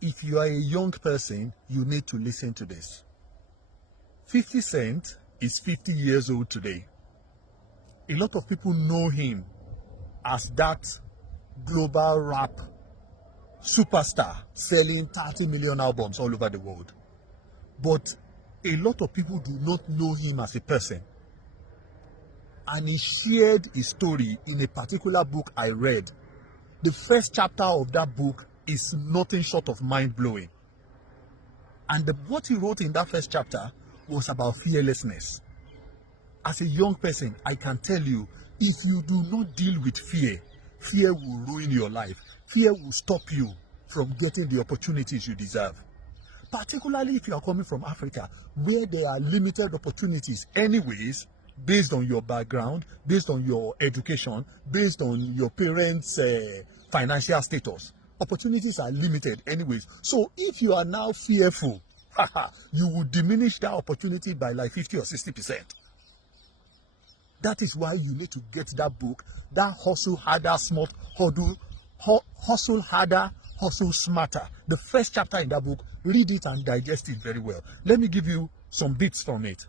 If you are a young person, you need to listen to this. 50 Cent is 50 years old today. A lot of people know him as that global rap superstar selling 30 million albums all over the world. But a lot of people do not know him as a person. And he shared his story in a particular book I read. The first chapter of that book is nothing short of mind-blowing. And what he wrote in that first chapter was about fearlessness. As a young person, I can tell you, if you do not deal with fear, fear will ruin your life. Fear will stop you from getting the opportunities you deserve. Particularly if you are coming from Africa, where there are limited opportunities anyways, based on your background, based on your education, based on your parents' financial status. Opportunities are limited anyways. So if you are now fearful, you will diminish that opportunity by like 50 or 60%. That is why you need to get that book, that Hustle Harder, Smart, Hustle Harder, Hustle Smarter. The first chapter in that book, read it and digest it very well. Let me give you some bits from it.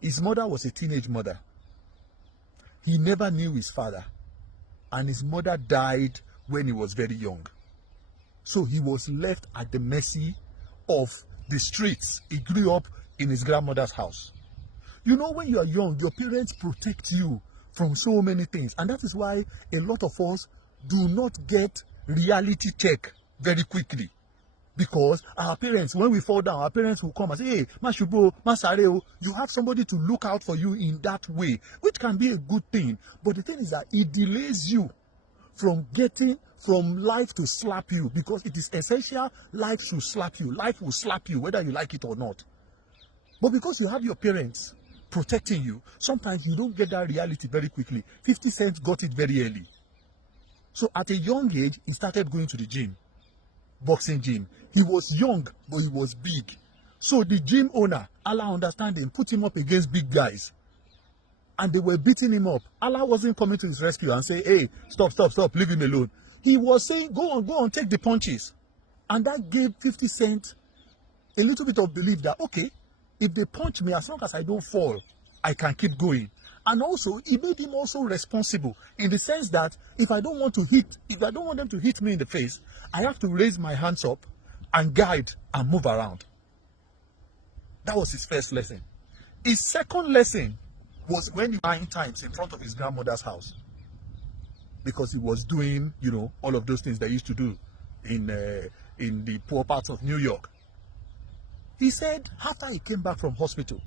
His mother was a teenage mother. He never knew his father. And his mother died when he was very young. So he was left at the mercy of the streets. He grew up in his grandmother's house. You know, when you are young, your parents protect you from so many things. And that is why a lot of us do not get reality check very quickly. Because our parents, when we fall down, our parents will come and say, hey, Mashubo, Masareo, you have somebody to look out for you in that way, which can be a good thing. But the thing is that it delays you from life to slap you, because it is essential life should slap you. Life will slap you whether you like it or not. But because you have your parents protecting you, sometimes you don't get that reality very quickly. 50 Cent got it very early. So at a young age, he started going to the gym, boxing gym. He was young, but he was big. So the gym owner, Allah understand him, put him up against big guys. And they were beating him up. Allah wasn't coming to his rescue and say, hey, stop, leave him alone. He was saying, go on, take the punches. And that gave 50 Cent a little bit of belief that, okay, if they punch me, as long as I don't fall, I can keep going. And also, it made him also responsible in the sense that if I don't want them to hit me in the face, I have to raise my hands up and guide and move around. That was his first lesson. His second lesson was when he was 9 times in front of his grandmother's house, because he was doing, all of those things they used to do in the poor parts of New York. He said after he came back from hospital,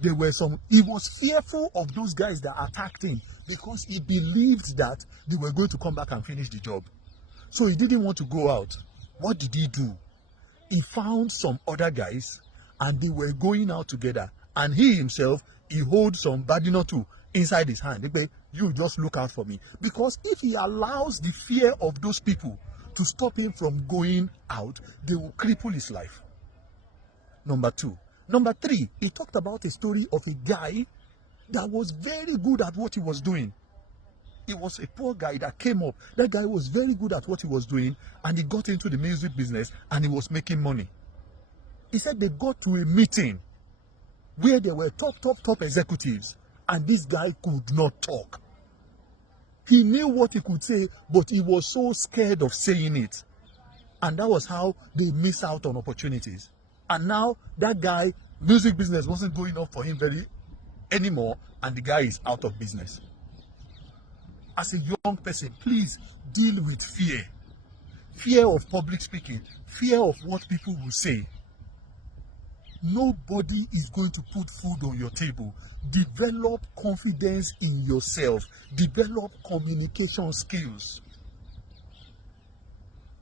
he was fearful of those guys that attacked him, because he believed that they were going to come back and finish the job. So he didn't want to go out. What did he do? He found some other guys and they were going out together. And he himself, he holds some badinotu inside his hand. They say, you just look out for me. Because if he allows the fear of those people to stop him from going out, they will cripple his life. Number 2. Number 3, he talked about a story of a guy that was very good at what he was doing. He was a poor guy that came up. That guy was very good at what he was doing, and he got into the music business and he was making money. He said they got to a meeting where there were top executives, and this guy could not talk. He knew what he could say, but he was so scared of saying it. And that was how they miss out on opportunities. And now that guy, music business wasn't going up for him anymore, and the guy is out of business. As a young person, please deal with fear. Fear of public speaking, fear of what people will say. Nobody is going to put food on your table. Develop confidence in yourself. Develop communication skills.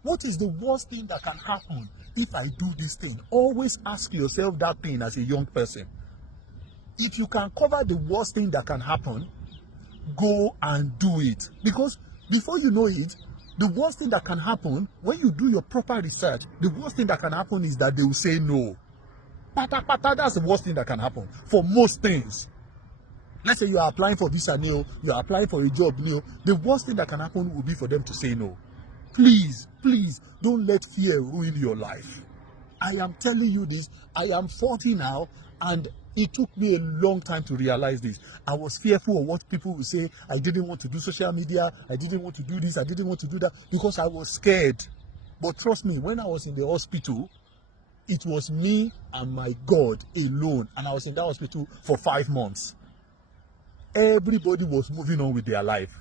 What is the worst thing that can happen if I do this thing? Always ask yourself that thing as a young person. If you can cover the worst thing that can happen, go and do it. Because before you know it, the worst thing that can happen, when you do your proper research, the worst thing that can happen is that they will say no. That's the worst thing that can happen for most things. Let's say you are applying for visa new, you are applying for a job new. The worst thing that can happen will be for them to say no. Please, please, don't let fear ruin your life. I am telling you this. I am 40 now, and it took me a long time to realize this. I was fearful of what people would say. I didn't want to do social media. I didn't want to do this. I didn't want to do that because I was scared. But trust me, when I was in the hospital, it was me and my God alone. And I was in that hospital for 5 months. Everybody was moving on with their life.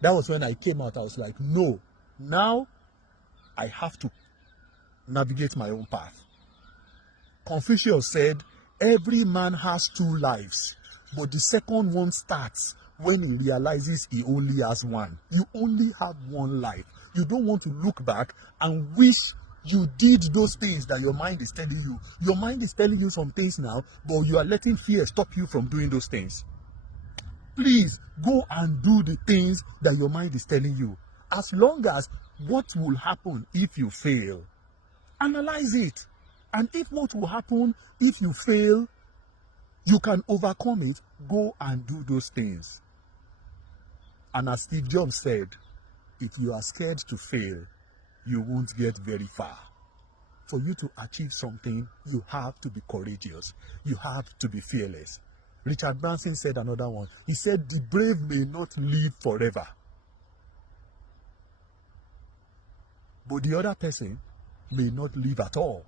That was when I came out. I was like, no, now I have to navigate my own path. Confucius said, every man has 2 lives, but the second one starts when he realizes he only has one. You only have 1 life. You don't want to look back and wish you did those things that your mind is telling you. Your mind is telling you some things now, but you are letting fear stop you from doing those things. Please go and do the things that your mind is telling you. As long as what will happen if you fail, analyze it. And if what will happen if you fail, you can overcome it, go and do those things. And as Steve Jobs said, if you are scared to fail, you won't get very far. For you to achieve something, you have to be courageous. You have to be fearless. Richard Branson said another one. He said, the brave may not live forever, but the other person may not live at all.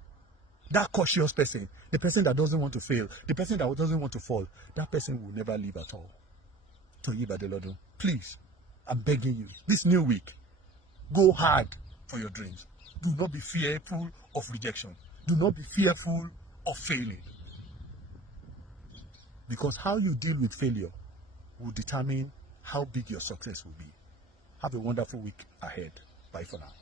That cautious person, the person that doesn't want to fail, the person that doesn't want to fall, that person will never live at all. Toyin Badelodu, please, I'm begging you, this new week, go hard for your dreams. Do not be fearful of rejection. Do not be fearful of failing. Because how you deal with failure will determine how big your success will be. Have a wonderful week ahead. Bye for now.